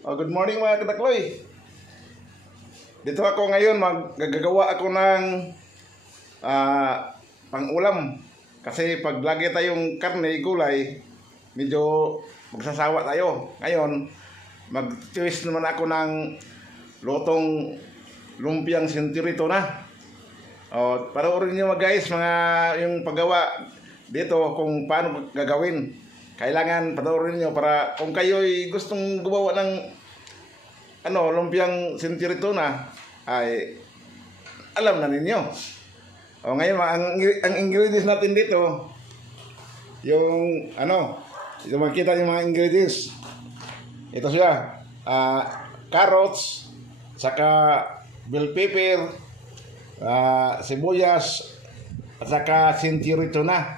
Good morning mga kadakloy. Dito ako ngayon, maggagawa ako ng pang-ulam. Kasi pag lagi tayong karne, gulay, medyo magsasawa tayo. Ngayon, mag-twist naman ako ng lutong lumpiang sintirito na. Panoorin nyo guys, yung paggawa dito kung paano gagawin. Kailangan panoorin nyo para kung kayo'y gustong gumawa ng lumpiang sintirito na, ay alam na ninyo. Ngayon ang ingredients natin dito, yung makita yung mga ingredients. Ito siya, carrots, saka bell pepper, sibuyas, at saka sintirito na.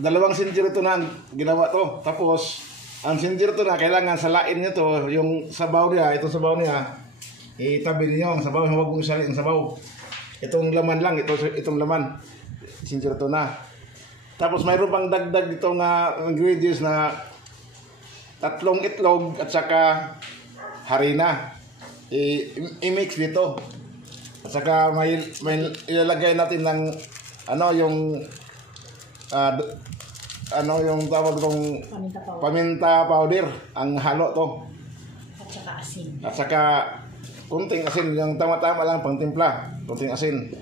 Dalawang sintirito na ang ginawa to. Tapos ang sintirito na kailangan salain nyo to. Yung sabaw niya, itong sabaw niya, itabi niyo ang sabaw, huwag mong salin ang sabaw. Itong laman lang, itong laman, sintirito na. Tapos mayroon pang dagdag dito nga ingredients na 3 itlog at saka harina. I-mix dito. At saka may ilalagay natin ng yung tawag kong paminta powder ang halo to. At saka asin. At saka kunting asin, yung tama-tama lang pang timpla, kunting asin.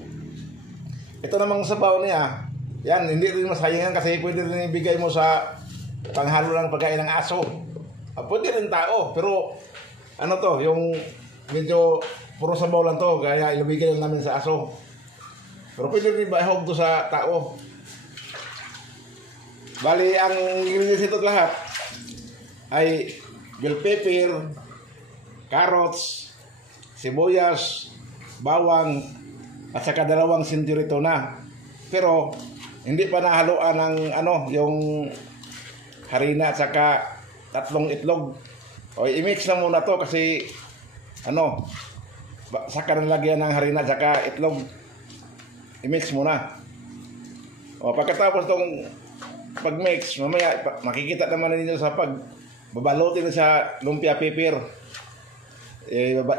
Ito namang sabaw niya, yan, hindi rin masayangan kasi pwede rin ibigay mo sa panghalo lang pagkain ng aso. Pwede rin tao, pero yung medyo puro sabaw lang to, kaya ilabigay lang namin sa aso. Pero pwede rin bahog to sa tao. Bali, ang ingredients nito lahat ay bell pepper, carrots, sibuyas, bawang, at saka 2 sintirito na. Pero hindi pa nahaluan ng yung harina at saka 3 itlog. I-mix na muna to kasi saka nalagyan ng harina at saka itlog. I-mix muna. Pagkatapos tong pag-mix, mamaya makikita naman ninyo sa pagbabalutin sa lumpia paper.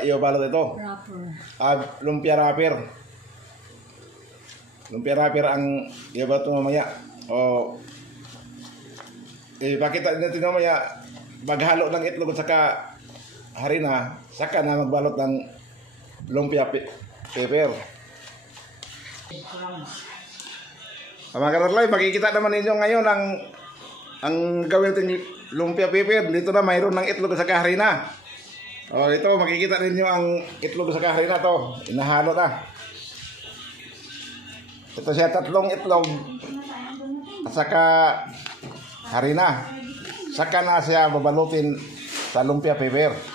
Ibabalot ito. Wrapper. Lumpia wrapper. Lumpia wrapper ang ibabalot mamaya. Ipakita natin mamaya maghalo ng itlog at saka harina, saka na magbalot ng lumpia paper. Mga karatlay, makikita naman ninyo ngayon ang gawin natin lumpia paper. Dito na mayroon ng itlog sa harina. Ito makikita ninyo ang itlog sa harina to. Inahalo na. Ito siya 3 itlog at saka harina. Saka na siya babalutin sa lumpia paper.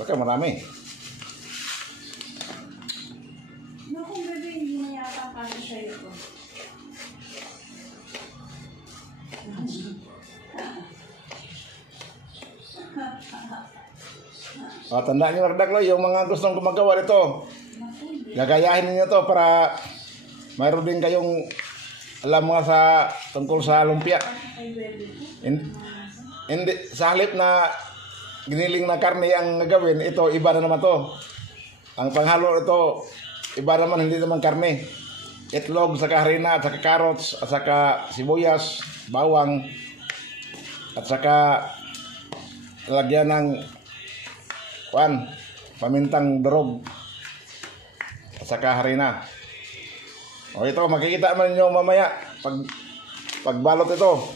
Baka marami. Kung bebe, hindi na yata kasi siya ito. Tandaan nyo nakdaklo, yung mga gustong gumagawa nito, gagayahin niyo to para mayroon din kayong alam mga tungkol sa lumpia. Hindi, sa halip na giniling na karne ang gagawin, ito iba na naman to. Ang panghalo ito, iba naman, hindi naman karne. Itlog, saka harina, at saka carrots, at saka sibuyas, bawang, at saka lagyan ng pamintang durog, at saka harina. Ito, makikita naman nyo mamaya pagbalot ito.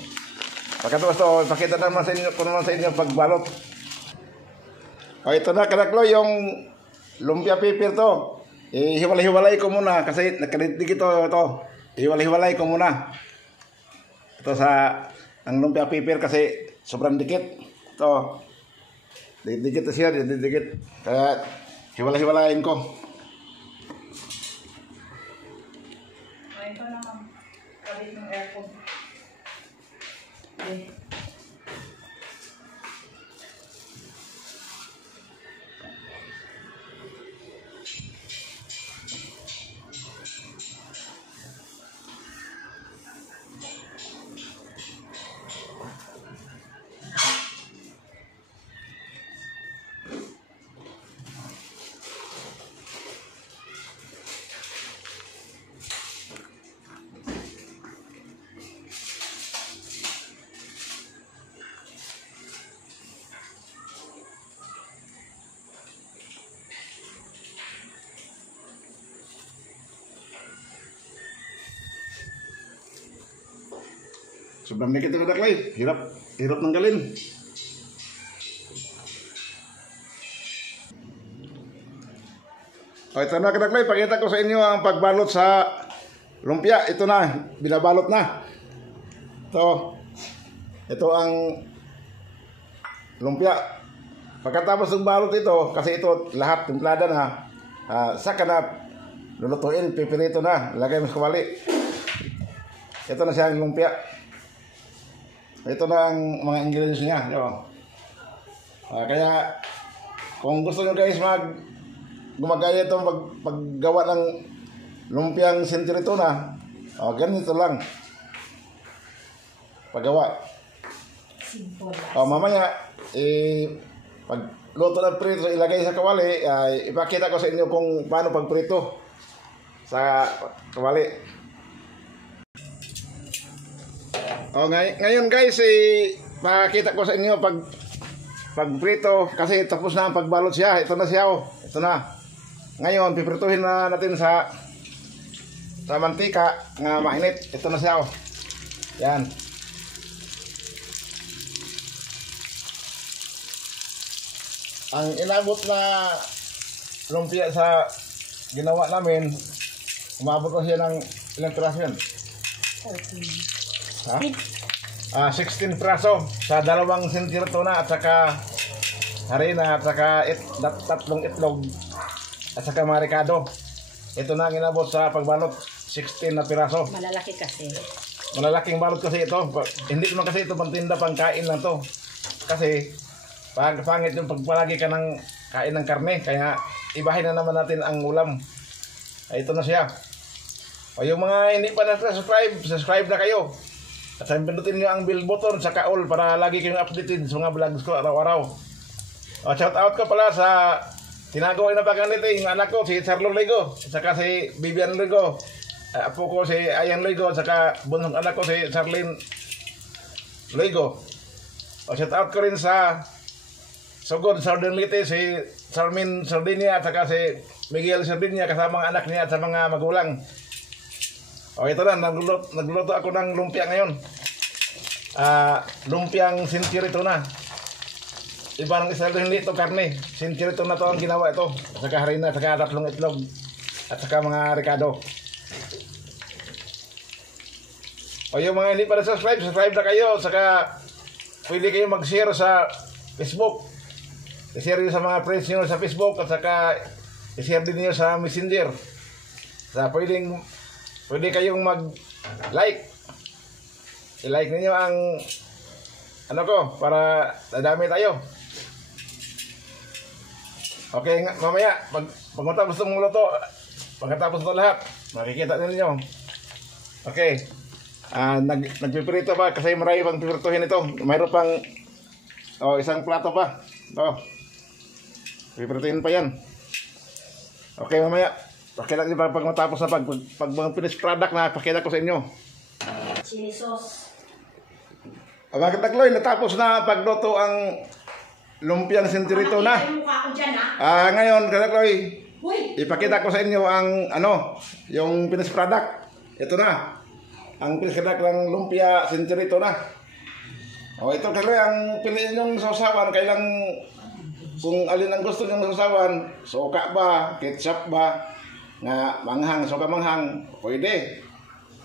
Pagkatapos ito, pakita naman sa inyo kung naman sa inyo pagbalot. Ito na kadaklo yung lumpia paper to. Hiwalay-hiwalay ko muna kasi nakadikit ito. Hiwalay-hiwalay ko muna. Ito ang lumpia paper kasi sobrang dikit. Ito. Dikit siya, dikit. Kaya hiwalay-hiwalayin ko. Ito naman kabit ng aircon. Sobrang dikit ito kadaklay. Hirap nanggalin. O ito na kadaklay, pakita ko sa inyo ang pagbalot sa lumpia. Ito na, binabalot na. Ito ang lumpia. Pagkatapos ng balot ito, kasi ito lahat timplada na, saka na lulutuin, pipirito na, lagay mo sa kawali. Ito na siya ang lumpia. Ito na ang mga ingredients niya. Kaya kung gusto nyo guys gumagaya ito paggawa ng lumpiang century tuna, ganito lang paggawa. Simple. Mamaya pag luto ng prito ilagay sa kawali, ipakita ko sa inyo kung paano pagprito sa kawali. Ngayon guys, makakita ko sa inyo pagprito kasi tapos na ang pagbalot siya. Ito na siya, ito na. Ngayon, piprituhin na natin sa mantika na mainit. Ito na siya, yan. Ang inabot na lumpia sa ginawa namin, umabot ko siya ng ilang piraso yan? 16 piraso sa 2 sentiro tuna at saka harina at saka tatlong itlog at saka marikado. Ito na ang inabot sa pagbalot, 16 na piraso. Malalaki kasi. Malalaking balot kasi ito. Hindi naman kasi ito pantinda, pangkain lang to. Kasi pangit yung pagpalagi ka ng kain ng karne, kaya ibahin na naman natin ang ulam. Ito na siya. O yung mga hindi pa subscribe na kayo. At pindutin nyo ang bell button sa all para lagi kayong updated sa mga vlogs ko araw-araw. Shout out ko pala sa tinagawa na pagkanito yung anak ko, si Charlo Ligo, at saka si Vivian Ligo, apo ko si Ayan Ligo, at saka bunsong anak ko si Charlene Ligo. Shout out ko rin sa Sugod Southern Leyte, si Charmin Sardinia, at saka si Miguel Sardinia kasama ang anak niya at sa mga magulang. Ito na, nagluto ako ng lumpia ngayon. Lumpiang century tuna. Iba ng Israel, hindi ito karne. Century tuna to ang ginawa ito. At saka harina, at saka tatlong itlog. At saka mga ricado. Yung mga hindi pa subscribe na kayo. At saka pwede kayo mag-share sa Facebook. I-share nyo sa mga friends nyo sa Facebook. At saka i-share din nyo sa Messenger. Pwede kayong mag-like. I-like niyo ang para dadami tayo. Okay, mamaya pagkatapos ng luto, pagkatapos ng lahat, makikita ninyo. Okay. Nagpipirito pa kasi marami pang pipirituhin ito. Mayroon pang isang plato pa. Pipirituhin pa yan. Okay, mamaya pakita niyo pag matapos na pag finished product na pakita ko sa inyo. Chili sauce. Mga katakloy, natapos na pagluto ang lumpiang century tuna. Ngayon katakloy, ipakita ko sa inyo ang yung finished product. Ito na. Ang finished product ng lumpia century tuna. Ito katakloy, ang piliin yung sausawan, kailang kung alin ang gusto nyo sausawan, suka ba, ketchup ba, nga manghang, soka manghang, pwede.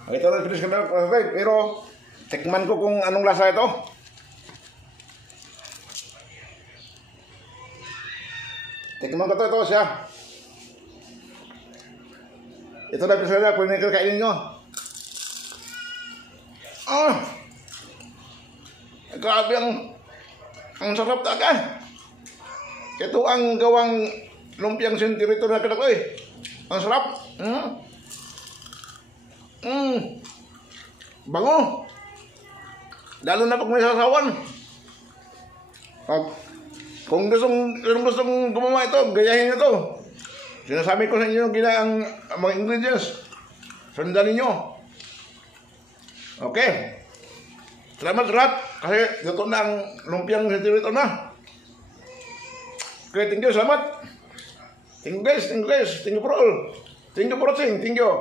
Ito na finish ka na, pero tikman ko kung anong lasa ito. Tikman ko ito siya. Ito na finish ka na, pwede na kainin nyo. Grabe ang sarap talaga. Ito ang gawang lumpiang century tuna na kadakoy. Ang sarap. Bango. Lalo na pag may sasawan. Kung gustong gumawa ito, gayahin ito. Sinasabi ko sa inyo ang mga ingredients. Sundan ninyo. Okay. Salamat lahat. Kasi ito na ang lumpiang century tuna. Okay, thank you. Salamat. Thank you guys, thank you for all. Thank you for watching, thank you.